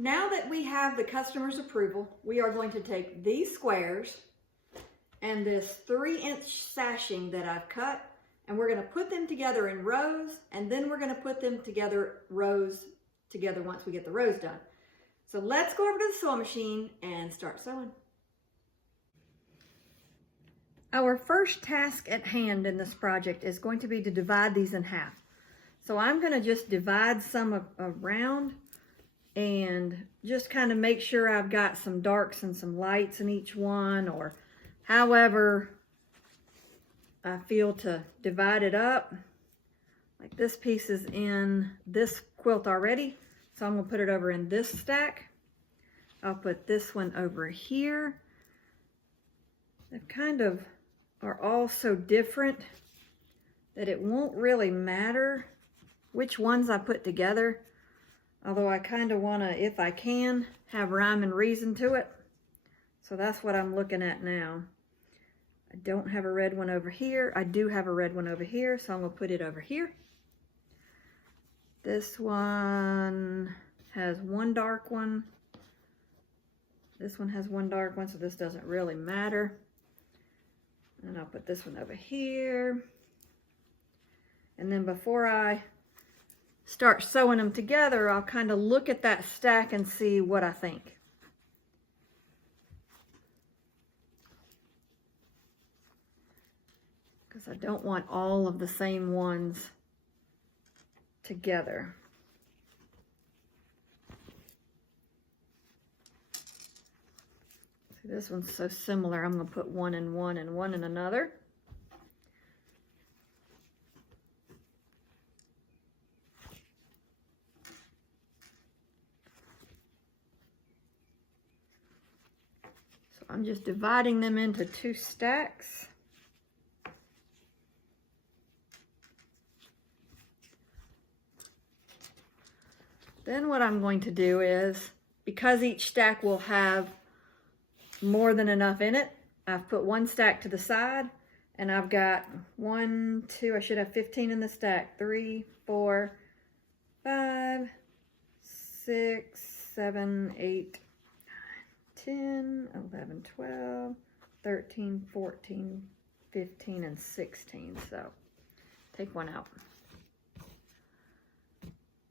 Now that we have the customer's approval, we are going to take these squares and this 3-inch sashing that I've cut, and we're going to put them together in rows, and then we're going to put them together rows together once we get the rows done. So let's go over to the sewing machine and start sewing. Our first task at hand in this project is going to be to divide these in half. So I'm going to just divide some around and just kind of make sure I've got some darks and some lights in each one, or however I feel to divide it up. Like this piece is in this quilt already, so I'm going to put it over in this stack. I'll put this one over here. They kind of are all so different that it won't really matter which ones I put together, although I kind of want to, if I can, have rhyme and reason to it. So that's what I'm looking at now. I don't have a red one over here. I do have a red one over here, so I'm going to put it over here. This one has one dark one. This one has one dark one, so this doesn't really matter. And I'll put this one over here. And then before I start sewing them together, I'll kind of look at that stack and see what I think. Because I don't want all of the same ones together. See, this one's so similar, I'm going to put one in one and one in another. So I'm just dividing them into 2 stacks. Then what I'm going to do is, because each stack will have more than enough in it, I've put one stack to the side, and I've got 1, 2, I should have 15 in the stack, 3, 4, 5, 6, 7, 8, 10, 11, 12, 13, 14, 15, and 16. So take one out.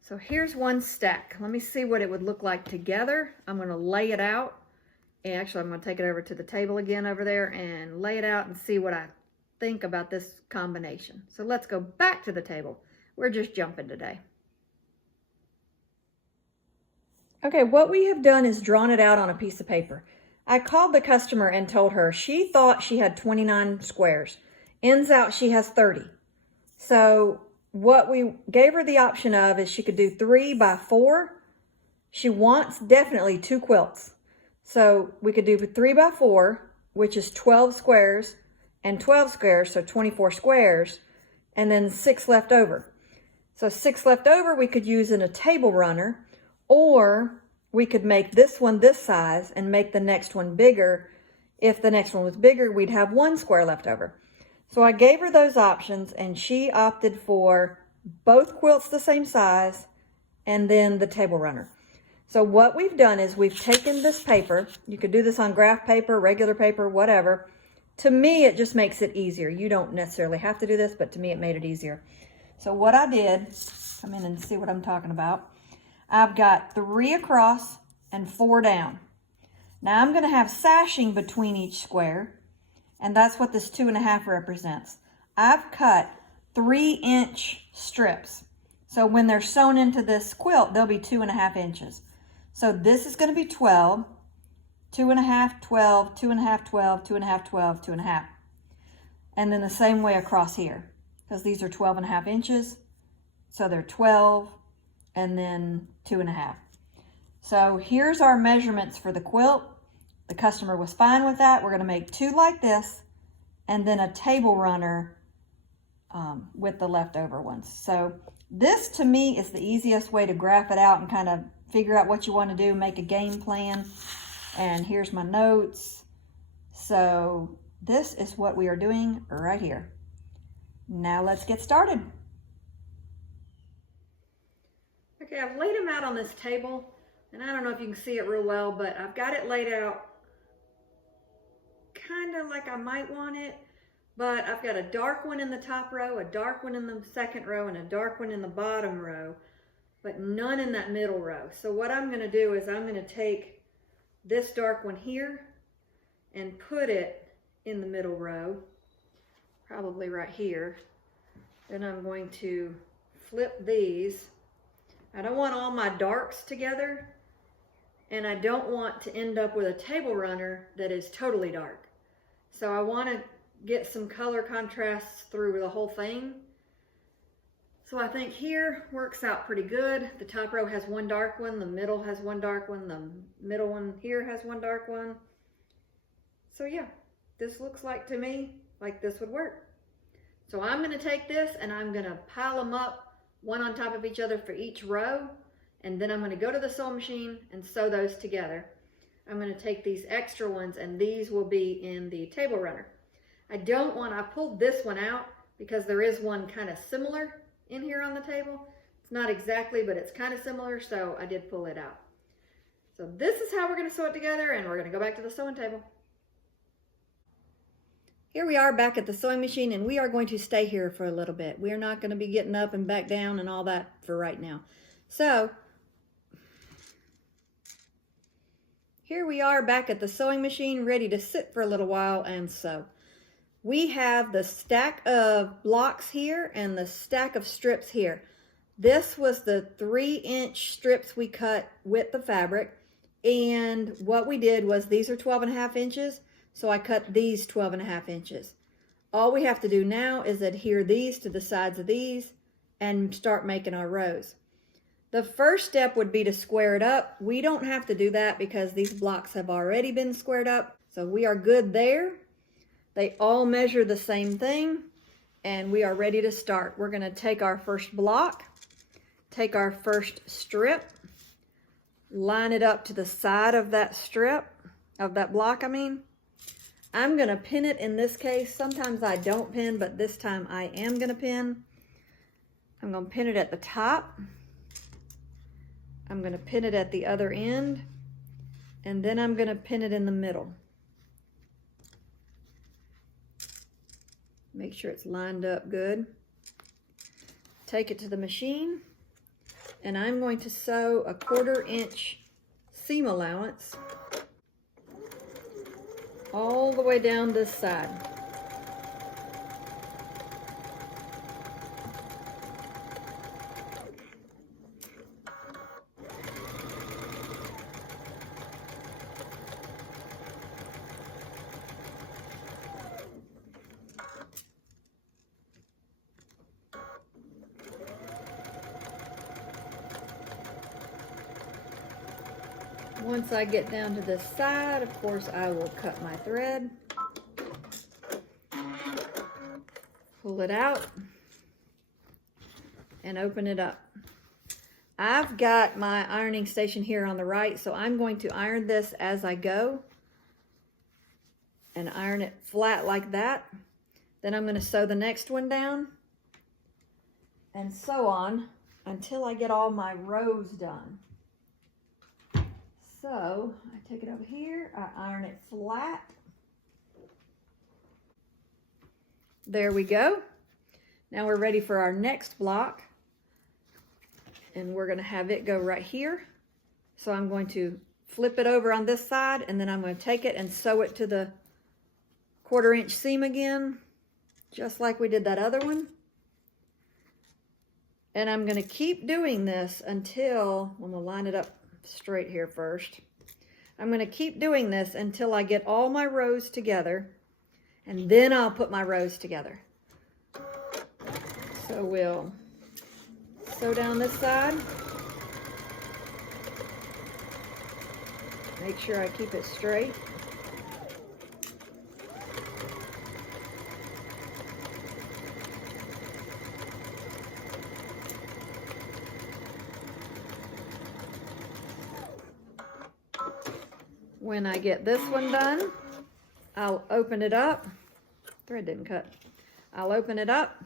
So here's one stack. Let me see what it would look like together. I'm going to lay it out. And actually, I'm going to take it over to the table again over there and lay it out and see what I think about this combination. So let's go back to the table. We're just jumping today. Okay, what we have done is drawn it out on a piece of paper. I called the customer and told her she thought she had 29 squares. Ends out she has 30. So what we gave her the option of is she could do 3 by 4. She wants definitely 2 quilts. So we could do 3 by 4, which is 12 squares, and 12 squares, so 24 squares, and then 6 left over. So 6 left over we could use in a table runner, or we could make this one this size and make the next one bigger. If the next one was bigger, we'd have 1 square left over. So I gave her those options, and she opted for both quilts the same size and then the table runner. So what we've done is we've taken this paper. You could do this on graph paper, regular paper, whatever. To me, it just makes it easier. You don't necessarily have to do this, but to me, it made it easier. So what I did, come in and see what I'm talking about. I've got 3 across and 4 down. Now I'm going to have sashing between each square, and that's what this 2.5 represents. I've cut 3-inch strips. So when they're sewn into this quilt, they'll be 2.5 inches. So this is going to be 12, 2.5, 12, 2.5, 12, 2.5, 12, 2.5. And then the same way across here, because these are 12.5 inches. So they're 12 and then 2.5. So here's our measurements for the quilt. The customer was fine with that. We're going to make 2 like this and then a table runner with the leftover ones. So this to me is the easiest way to graph it out and kind of figure out what you want to do, make a game plan. And here's my notes. So this is what we are doing right here. Now let's get started. Okay, I've laid them out on this table. And I don't know if you can see it real well, but I've got it laid out kind of like I might want it. But I've got a dark one in the top row, a dark one in the second row, and a dark one in the bottom row, but none in that middle row. So what I'm going to do is I'm going to take this dark one here and put it in the middle row, probably right here. Then I'm going to flip these. I don't want all my darks together, and I don't want to end up with a table runner that is totally dark. So I want to get some color contrasts through the whole thing. So I think here works out pretty good. The top row has one dark one, the middle has one dark one, the middle one here has one dark one. So yeah, this looks like to me like this would work. So I'm going to take this and I'm going to pile them up one on top of each other for each row, and then I'm going to go to the sewing machine and sew those together. I'm going to take these extra ones and these will be in the table runner. I pulled this one out because there is one kind of similar in here on the table. It's not exactly, but it's kind of similar, so I did pull it out. So this is how we're going to sew it together, and we're going to go back to the sewing table. Here we are back at the sewing machine, and we are going to stay here for a little bit. We are not going to be getting up and back down and all that for right now. So here we are back at the sewing machine, ready to sit for a little while and sew. We have the stack of blocks here and the stack of strips here. This was the 3-inch strips we cut with the fabric, and what we did was these are 12.5 inches, so I cut these 12.5 inches. All we have to do now is adhere these to the sides of these and start making our rows. The first step would be to square it up. We don't have to do that because these blocks have already been squared up, so we are good there. They all measure the same thing, and we are ready to start. We're going to take our first block, take our first strip, line it up to the side of that strip, of that block, I mean. I'm going to pin it in this case. Sometimes I don't pin, but this time I am going to pin. I'm going to pin it at the top. I'm going to pin it at the other end, and then I'm going to pin it in the middle. Make sure it's lined up good. Take it to the machine, and I'm going to sew a 1/4 inch seam allowance all the way down this side. Once I get down to this side, of course, I will cut my thread, pull it out, and open it up. I've got my ironing station here on the right, so I'm going to iron this as I go and iron it flat like that. Then I'm going to sew the next one down and so on until I get all my rows done. So I take it over here, I iron it flat. There we go. Now we're ready for our next block, and we're going to have it go right here. So I'm going to flip it over on this side, and then I'm going to take it and sew it to the 1/4 inch seam again, just like we did that other one. And I'm going to keep doing this until, I'm going to line it up straight here first. I'm going to keep doing this until I get all my rows together, and then I'll put my rows together. So we'll sew down this side. Make sure I keep it straight. When I get this one done, I'll open it up. Thread didn't cut. I'll open it up,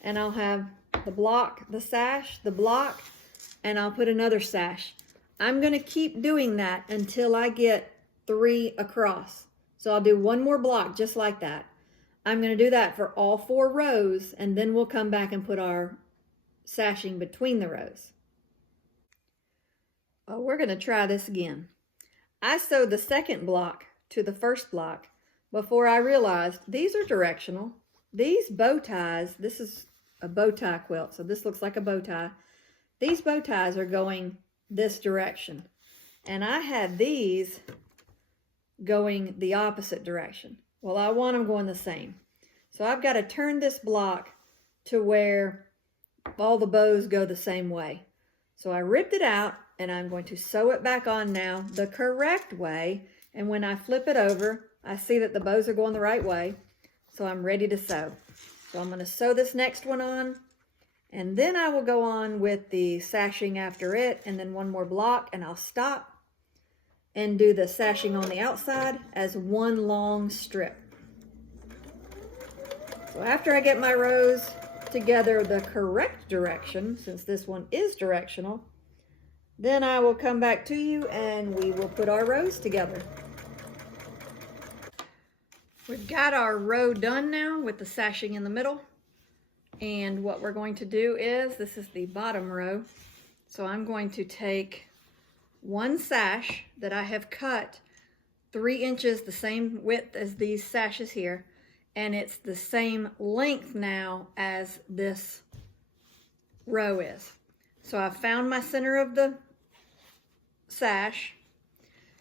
and I'll have the block, the sash, the block, and I'll put another sash. I'm going to keep doing that until I get 3 across. So I'll do one more block just like that. I'm going to do that for all 4 rows, and then we'll come back and put our sashing between the rows. Oh, we're going to try this again. I sewed the second block to the first block before I realized these are directional. These bow ties, this is a bow tie quilt, so this looks like a bow tie. These bow ties are going this direction, and I had these going the opposite direction. Well, I want them going the same. So I've got to turn this block to where all the bows go the same way. So I ripped it out, and I'm going to sew it back on now the correct way. And when I flip it over, I see that the bows are going the right way. So I'm ready to sew. So I'm going to sew this next one on, and then I will go on with the sashing after it, and then one more block, and I'll stop and do the sashing on the outside as one long strip. So after I get my rows together the correct direction, since this one is directional, then I will come back to you and we will put our rows together. We've got our row done now with the sashing in the middle. And what we're going to do is, this is the bottom row. So I'm going to take one sash that I have cut 3 inches, the same width as these sashes here. And it's the same length now as this row is. So I found my center of the sash,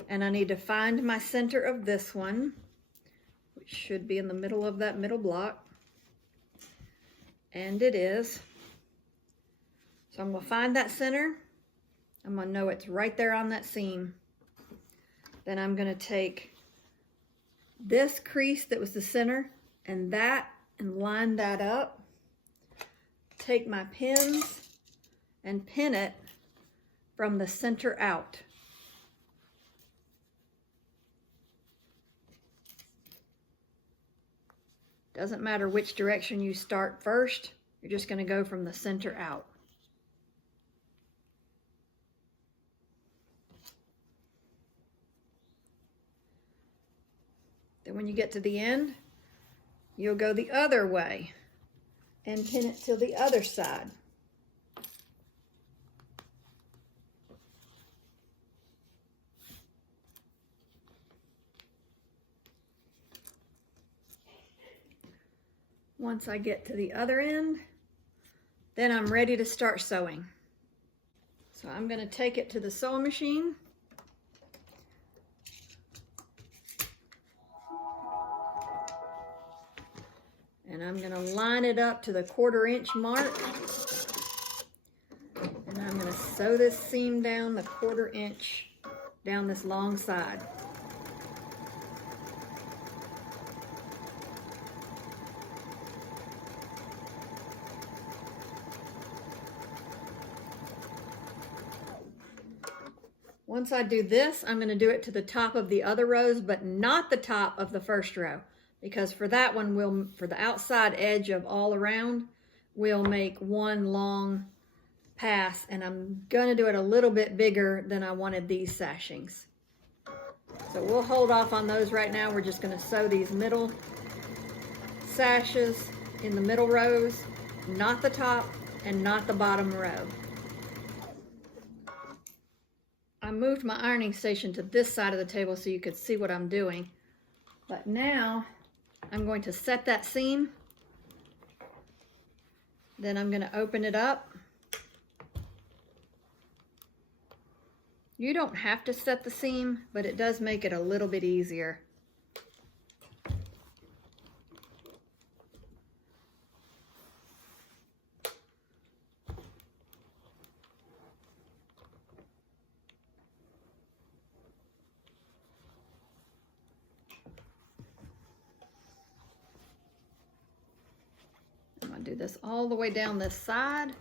and I need to find my center of this one, which should be in the middle of that middle block. And it is. So I'm going to find that center. I'm going to know it's right there on that seam. Then I'm going to take this crease that was the center and line that up. Take my pins and pin it from the center out. Doesn't matter which direction you start first, you're just going to go from the center out. Then when you get to the end, you'll go the other way and pin it to the other side. Once I get to the other end, then I'm ready to start sewing. So I'm going to take it to the sewing machine. And I'm going to line it up to the 1/4 inch mark. And I'm going to sew this seam down the 1/4 inch down this long side. Once I do this, I'm going to do it to the top of the other rows, but not the top of the first row, because for that one, for the outside edge of all around, we'll make one long pass, and I'm going to do it a little bit bigger than I wanted these sashings. So we'll hold off on those right now. We're just going to sew these middle sashes in the middle rows, not the top and not the bottom row. I moved my ironing station to this side of the table so you could see what I'm doing. But now I'm going to set that seam. Then I'm going to open it up. You don't have to set the seam, but it does make it a little bit easier. Do this all the way down this side,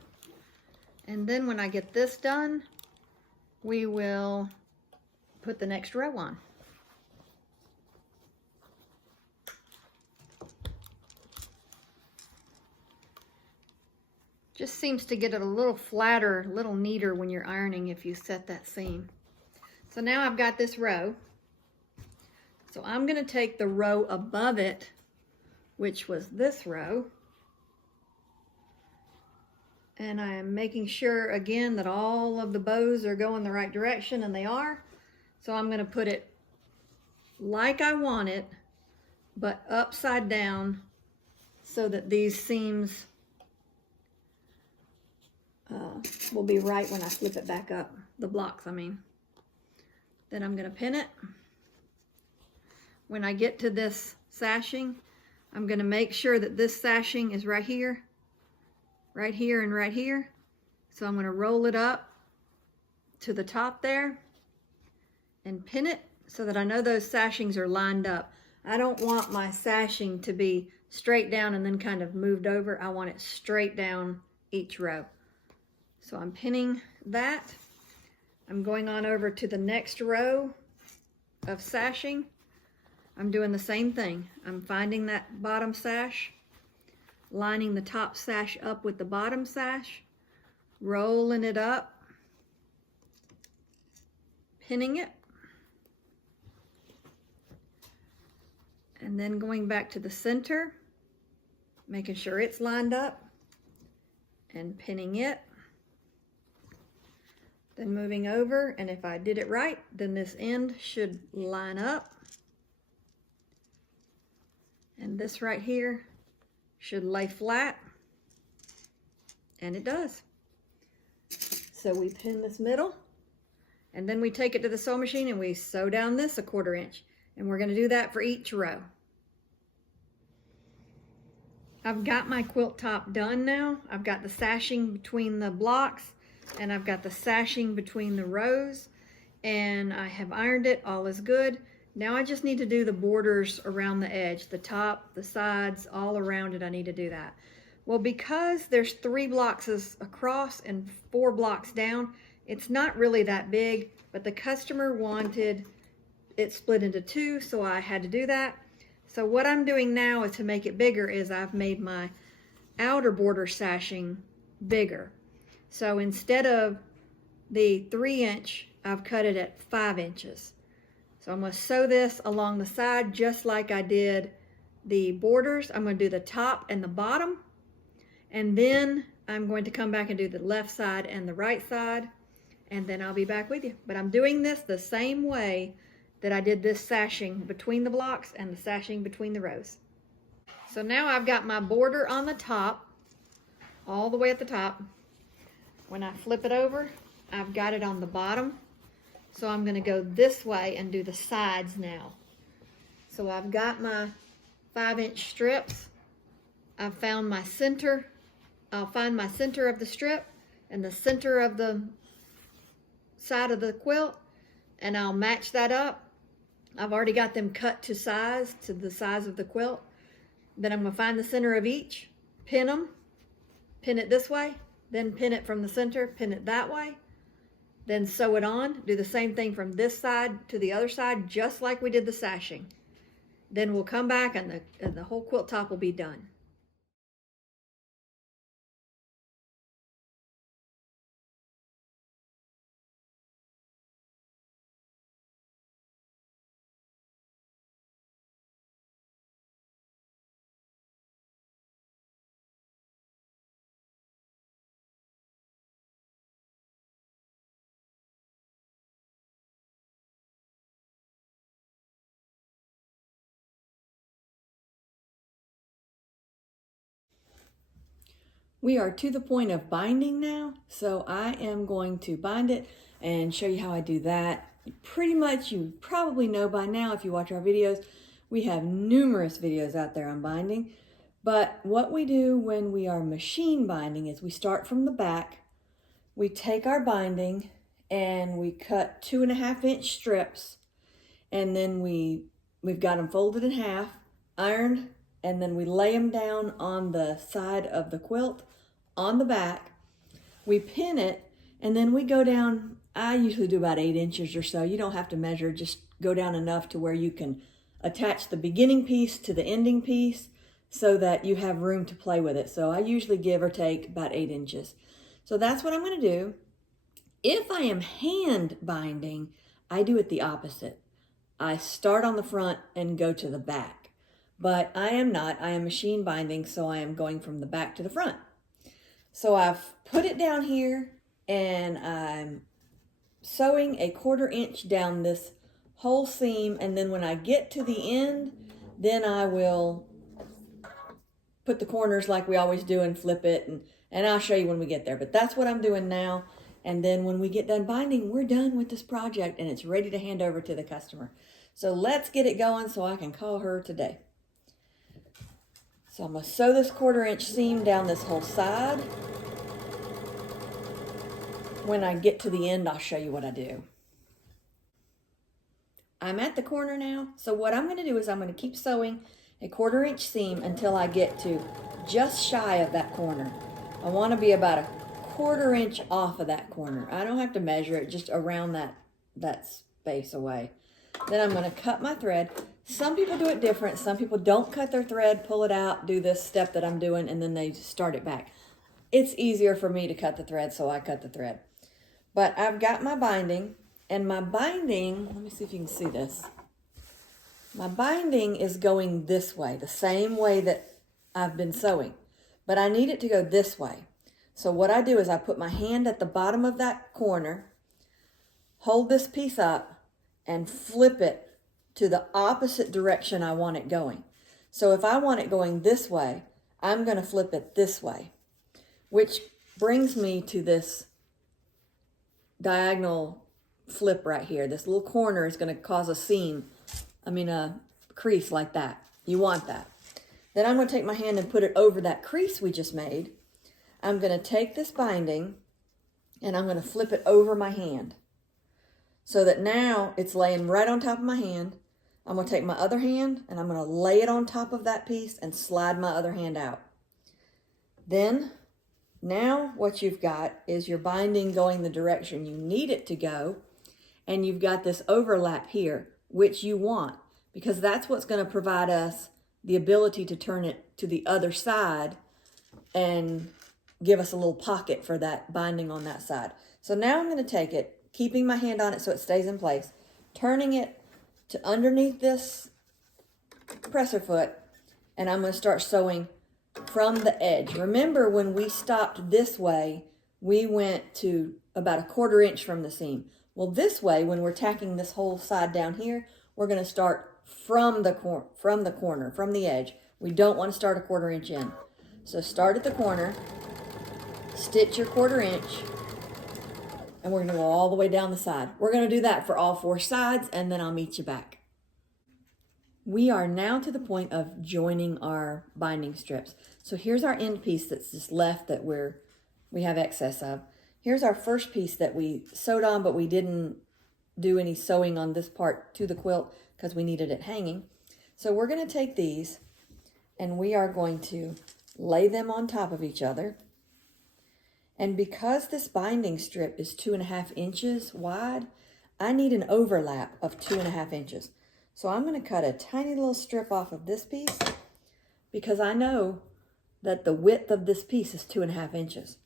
and then when I get this done, we will put the next row on. Just seems to get it a little flatter, a little neater when you're ironing if you set that seam. So now I've got this row. So I'm gonna take the row above it, which was this row, and I am making sure again that all of the bows are going the right direction, and they are. So I'm gonna put it like I want it, but upside down so that these seams will be right when I flip it back up, the blocks I mean. Then I'm gonna pin it. When I get to this sashing, I'm gonna make sure that this sashing is right here, and right here. So I'm gonna roll it up to the top there and pin it so that I know those sashings are lined up. I don't want my sashing to be straight down and then kind of moved over. I want it straight down each row. So I'm pinning that. I'm going on over to the next row of sashing. I'm doing the same thing. I'm finding that bottom sash, lining the top sash up with the bottom sash, rolling it up, pinning it, and then going back to the center, making sure it's lined up, and pinning it. Then moving over, and if I did it right, then this end should line up. And this right here should lay flat, and it does. So we pin this middle, and then we take it to the sewing machine and we sew down this 1/4 inch. And we're gonna do that for each row. I've got my quilt top done now. I've got the sashing between the blocks, and I've got the sashing between the rows, and I have ironed it. All is good. Now I just need to do the borders around the edge, the top, the sides, all around it. I need to do that. Well, because there's 3 blocks across and 4 blocks down, it's not really that big, but the customer wanted it split into 2, so I had to do that. So what I'm doing now is to make it bigger is I've made my outer border sashing bigger. So instead of the 3 inch, I've cut it at 5 inches. So I'm going to sew this along the side just like I did the borders. I'm going to do the top and the bottom, and then I'm going to come back and do the left side and the right side, and then I'll be back with you. But I'm doing this the same way that I did this sashing between the blocks and the sashing between the rows. So now I've got my border on the top, all the way at the top. When I flip it over, I've got it on the bottom. So I'm gonna go this way and do the sides now. So I've got my 5-inch strips. I've found my center. I'll find my center of the strip and the center of the side of the quilt, and I'll match that up. I've already got them cut to size, to the size of the quilt. Then I'm gonna find the center of each, pin them, pin it this way, then pin it from the center, pin it that way, then sew it on. Do the same thing from this side to the other side, just like we did the sashing. Then we'll come back and the whole quilt top will be done. We are to the point of binding now, so I am going to bind it and show you how I do that. Pretty much you probably know by now if you watch our videos, we have numerous videos out there on binding. But what we do when we are machine binding is we start from the back, we take our binding and we cut 2.5-inch strips, and then we've got them folded in half, ironed, and then we lay them down on the side of the quilt on the back. We pin it, and then we go down, I usually do about 8 inches or so. You don't have to measure, just go down enough to where you can attach the beginning piece to the ending piece. so that you have room to play with it. So I usually give or take about 8 inches. So that's what I'm going to do. If I am hand binding, I do it the opposite. I start on the front and go to the back. But I am not. I am machine binding, so I am going from the back to the front. So I've put it down here, and I'm sewing a 1/4 inch down this whole seam, and then when I get to the end, then I will put the corners like we always do and flip it, and I'll show you when we get there. But that's what I'm doing now. And then when we get done binding, we're done with this project and it's ready to hand over to the customer. So let's get it going so I can call her today. So I'm going to sew this 1/4 inch seam down this whole side. When I get to the end, I'll show you what I do. I'm at the corner now. So what I'm going to do is I'm going to keep sewing a 1/4 inch seam until I get to just shy of that corner. I want to be about a 1/4 inch off of that corner. I don't have to measure it, just around that space away. Then I'm going to cut my thread. Some people do it different. Some people don't cut their thread, pull it out, do this step that I'm doing, and then they start it back. It's easier for me to cut the thread, so I cut the thread. But I've got my binding, and my binding, let me see if you can see this. My binding is going this way, the same way that I've been sewing, but I need it to go this way. So what I do is I put my hand at the bottom of that corner, hold this piece up, and flip it to the opposite direction I want it going. So if I want it going this way, I'm going to flip it this way, which brings me to this diagonal flip right here. This little corner is going to cause a seam, a crease like that. You want that. Then I'm going to take my hand and put it over that crease we just made. I'm going to take this binding and I'm going to flip it over my hand so that now it's laying right on top of my hand. I'm going to take my other hand and I'm going to lay it on top of that piece and slide my other hand out. Then, now what you've got is your binding going the direction you need it to go, and you've got this overlap here, which you want, because that's what's going to provide us the ability to turn it to the other side and give us a little pocket for that binding on that side. So now I'm going to take it, keeping my hand on it so it stays in place, turning it to underneath this presser foot, and I'm going to start sewing from the edge. Remember, when we stopped this way, we went to about a 1/4 inch from the seam. Well, this way, when we're tacking this whole side down here, we're going to start from the corner, from the edge. We don't want to start a 1/4 inch in. So start at the corner, stitch your 1/4 inch, and we're going to go all the way down the side. We're going to do that for all 4 sides, and then I'll meet you back. We are now to the point of joining our binding strips. So here's our end piece that's just left that we have excess of. Here's our first piece that we sewed on, but we didn't do any sewing on this part to the quilt because we needed it hanging. So we're going to take these and we are going to lay them on top of each other. And because this binding strip is 2.5 inches wide, I need an overlap of 2.5 inches. So I'm going to cut a tiny little strip off of this piece because I know that the width of this piece is 2.5 inches.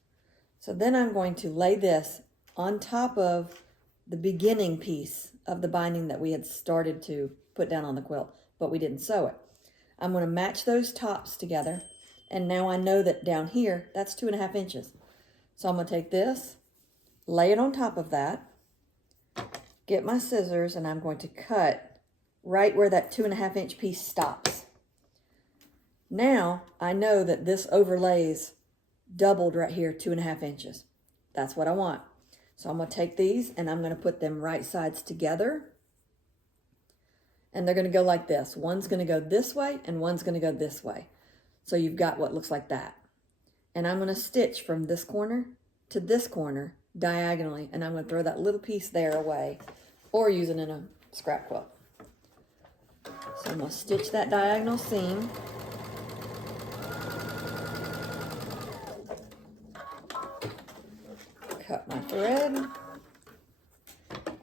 So then I'm going to lay this on top of the beginning piece of the binding that we had started to put down on the quilt, but we didn't sew it. I'm going to match those tops together, and now I know that down here, that's 2.5 inches. So I'm going to take this, lay it on top of that, get my scissors, and I'm going to cut right where that 2.5 inch piece stops. Now I know that this overlays doubled right here, 2.5 inches. That's what I want. So I'm going to take these and I'm going to put them right sides together. And they're going to go like this. One's going to go this way and one's going to go this way. So you've got what looks like that. And I'm going to stitch from this corner to this corner diagonally. And I'm going to throw that little piece there away or use it in a scrap quilt. So I'm going to stitch that diagonal seam. Cut my thread.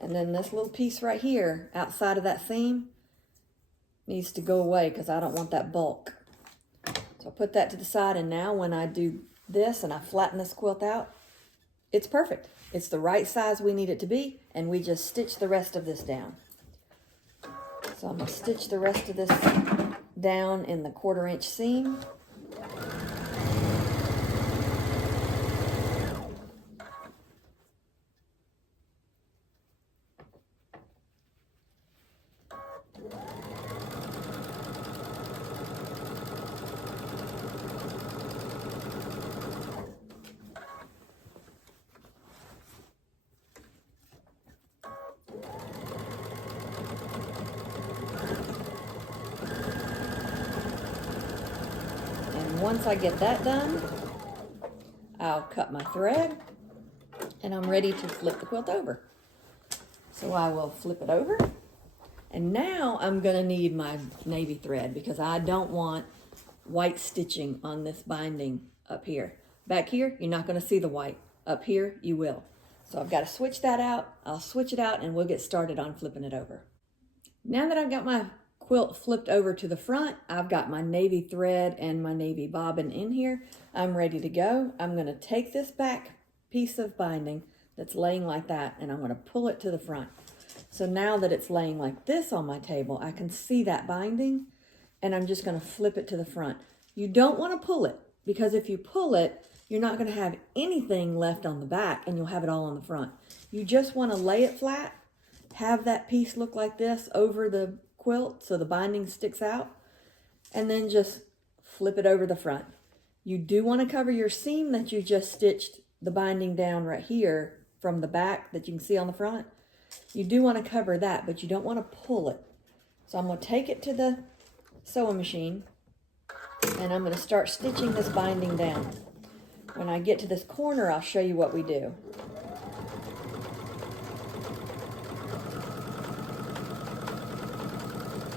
And then this little piece right here outside of that seam needs to go away because I don't want that bulk. So I'll put that to the side, and now when I do this and I flatten this quilt out, it's perfect. It's the right size we need it to be, and we just stitch the rest of this down. So I'm gonna stitch the rest of this down in the 1/4 inch seam. Once I get that done, I'll cut my thread and I'm ready to flip the quilt over. So I will flip it over, and now I'm gonna need my navy thread because I don't want white stitching on this binding up here. Back here, you're not gonna see the white. Up here, you will. So I've got to switch that out. I'll switch it out and we'll get started on flipping it over. Now that I've got my quilt flipped over to the front, I've got my navy thread and my navy bobbin in here. I'm ready to go. I'm going to take this back piece of binding that's laying like that, and I'm going to pull it to the front. So now that it's laying like this on my table, I can see that binding, and I'm just going to flip it to the front. You don't want to pull it, because if you pull it, you're not going to have anything left on the back and you'll have it all on the front. You just want to lay it flat, have that piece look like this over the quilt so the binding sticks out, and then just flip it over the front. You do want to cover your seam that you just stitched the binding down right here from the back that you can see on the front. You do want to cover that, but you don't want to pull it. So I'm going to take it to the sewing machine and I'm going to start stitching this binding down. When I get to this corner, I'll show you what we do.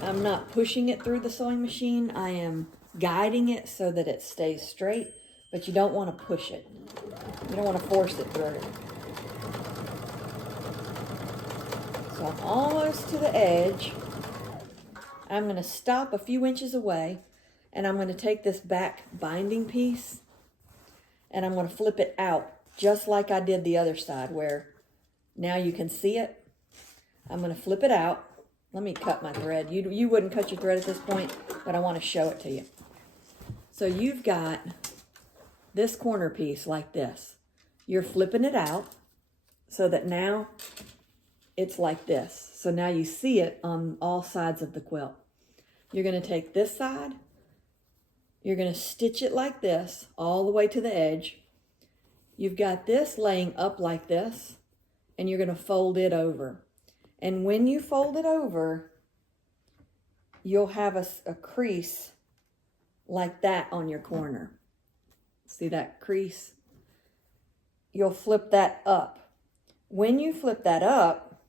I'm not pushing it through the sewing machine. I am guiding it so that it stays straight, but you don't want to push it. You don't want to force it through. So I'm almost to the edge. I'm going to stop a few inches away, and I'm going to take this back binding piece and I'm going to flip it out just like I did the other side, where now you can see it. I'm going to flip it out. Let me cut my thread. You wouldn't cut your thread at this point, but I want to show it to you. So you've got this corner piece like this. You're flipping it out so that now it's like this. So now you see it on all sides of the quilt. You're going to take this side. You're going to stitch it like this all the way to the edge. You've got this laying up like this, and you're going to fold it over. And when you fold it over, you'll have a crease like that on your corner. See that crease? You'll flip that up. When you flip that up,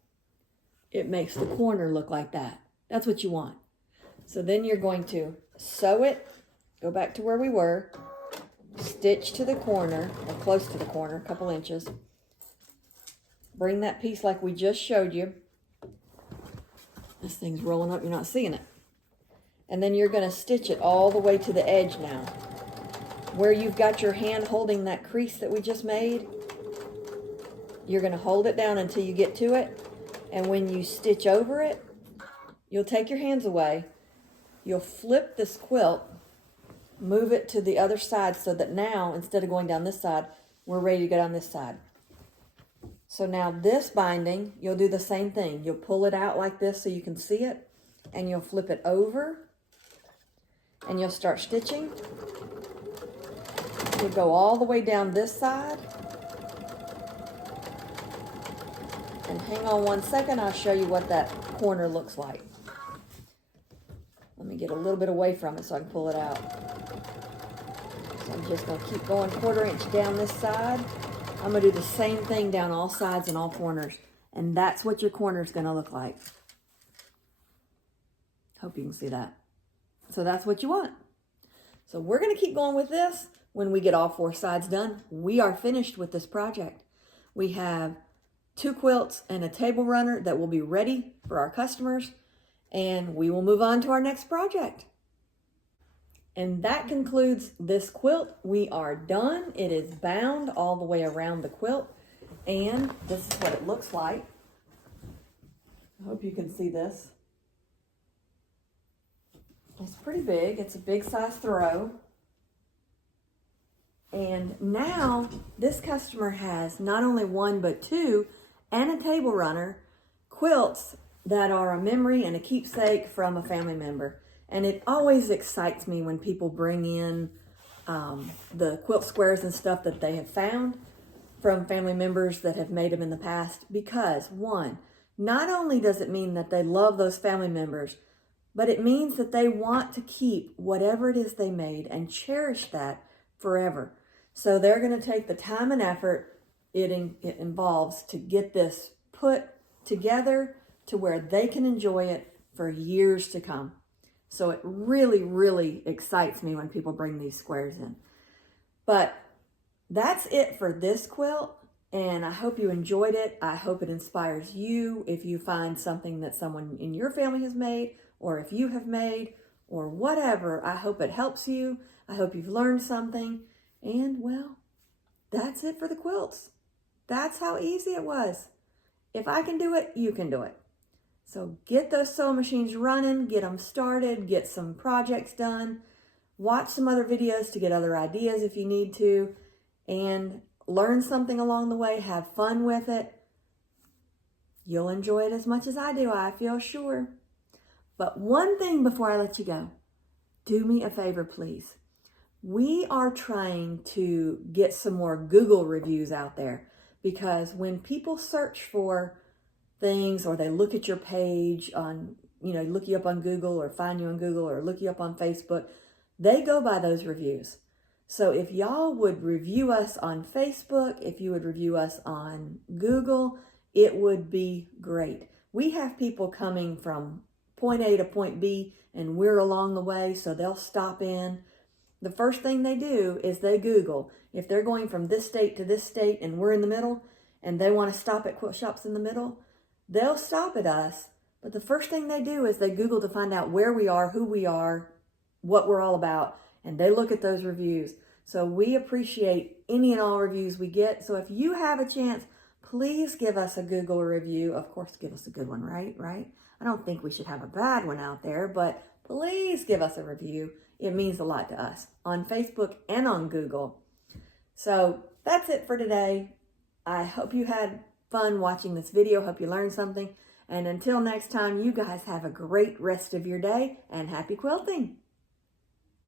it makes the corner look like that. That's what you want. So then you're going to sew it, go back to where we were, stitch to the corner, or close to the corner, a couple inches. Bring that piece like we just showed you. This thing's rolling up, you're not seeing it. And then you're going to stitch it all the way to the edge now. Where you've got your hand holding that crease that we just made, you're going to hold it down until you get to it. And when you stitch over it, you'll take your hands away. You'll flip this quilt, move it to the other side so that now, instead of going down this side, we're ready to go down this side. So now this binding, you'll do the same thing. You'll pull it out like this so you can see it, and you'll flip it over, and you'll start stitching. You'll go all the way down this side. And hang on one second, I'll show you what that corner looks like. Let me get a little bit away from it so I can pull it out. So I'm just going to keep going 1/4 inch down this side. I'm going to do the same thing down all sides and all corners. And that's what your corner is going to look like. Hope you can see that. So that's what you want. So we're going to keep going with this. When we get all 4 sides done, we are finished with this project. We have 2 quilts and a table runner that will be ready for our customers. And we will move on to our next project. And that concludes this quilt. We are done. It is bound all the way around the quilt. And this is what it looks like. I hope you can see this. It's pretty big. It's a big size throw. And now this customer has not only one but two and a table runner quilts that are a memory and a keepsake from a family member. And it always excites me when people bring in the quilt squares and stuff that they have found from family members that have made them in the past, because one, not only does it mean that they love those family members, but it means that they want to keep whatever it is they made and cherish that forever. So they're going to take the time and effort it involves to get this put together to where they can enjoy it for years to come. So it really, really excites me when people bring these squares in. But that's it for this quilt, and I hope you enjoyed it. I hope it inspires you if you find something that someone in your family has made, or if you have made, or whatever. I hope it helps you. I hope you've learned something. And well, that's it for the quilts. That's how easy it was. If I can do it, you can do it. So get those sewing machines running, get them started, get some projects done, watch some other videos to get other ideas if you need to, and learn something along the way, have fun with it. You'll enjoy it as much as I do, I feel sure. But one thing before I let you go, do me a favor, please. We are trying to get some more Google reviews out there, because when people search for things, or they look at your page on, look you up on Google, or find you on Google, or look you up on Facebook, they go by those reviews. So if y'all would review us on Facebook, if you would review us on Google, it would be great. We have people coming from point A to point B, and we're along the way, so they'll stop in. The first thing they do is they Google. If they're going from this state to this state and we're in the middle, and they want to stop at quilt shops in the middle, they'll stop at us. But the first thing they do is they Google to find out where we are, who we are, what we're all about, and they look at those reviews. So we appreciate any and all reviews we get. So if you have a chance, please give us a Google review. Of course, give us a good one, right? I don't think we should have a bad one out there, but please give us a review. It means a lot to us on Facebook and on Google. So that's it for today. I hope you had fun watching this video. Hope you learned something. And until next time, you guys have a great rest of your day and happy quilting.